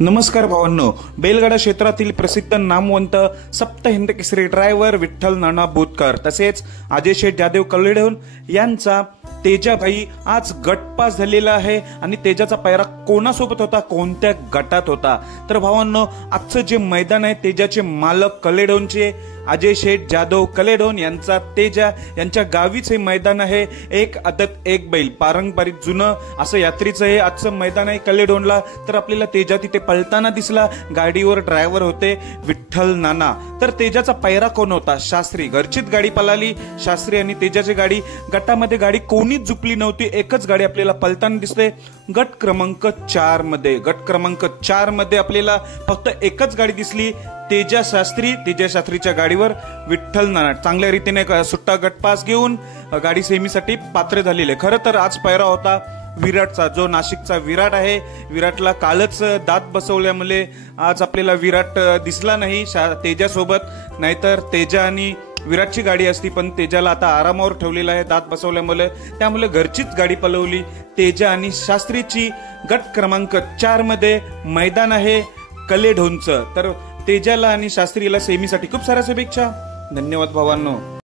नमस्कार भावांनो, बैलगाडा क्षेत्रातील प्रसिद्ध नामवंत सप्त हिंद केसरी ड्रायव्हर विठ्ठल नाना बोतकर तसेच अजय शेठ जाधव कलेडोन यांचा तेजाभाई आज गटपास झालेला आहे। आणि तेजाचा पायरा कोणासोबत होता, कोणत्या गटात होता? तर भावांनो, आजचं जे मैदान आहे तेजाचे मालक कलेडोनचे अजय शेठ जाधव कलेडोन यांचा तेजा यांच्या गावीच हे मैदान आहे। एक आदत एक बैल पारंपरिक जुनं असं यात्रेचं हे आजचं मैदान आहे कलेडोनला। तर आपल्याला तेजा तिथे पळताना दिसला, गाडीवर ड्रायव्हर होते विठ्ठल नाना। तर तेजाचा पैरा कोण होता? शास्त्री। घरचीच गाडी पळाली, शास्त्री आणि तेजाची गाडी। गटामध्ये गाडी कोणीच झुपली नव्हती, एकच गाडी आपल्याला पळताना दिसते गट क्रमांक 4 मध्ये। गट क्रमांक 4 मध्ये आपल्याला फक्त एकच गाडी दिसली, तेजा शास्त्रीच्या गाडीवर विठ्ठल नाना चांगल्या रीतीने सुट्टा गटपास घेऊन गाडी सेमीसाठी पात्र झालेले। खरं तर आज पैरा होता विराटचा, जो नाशिकचा विराट आहे। विराटला कालच दात बसवल्यामुळे आज आपल्याला विराट दिसला नाही तेजासोबत, नाहीतर तेजा आणि विराटची गाडी असती, पण तेजाला आता आरामावर ठेवलेला आहे दात बसवल्यामुळे, त्यामुळे घरचीच गाडी पळवली तेजा आणि शास्त्रीची। गट क्रमांक 4 मध्ये मैदान आहे कलेडोनचं। तर तेजाला आणि शास्त्रीला सेमीसाठी खूप साऱ्या शुभेच्छा। धन्यवाद भावांनो।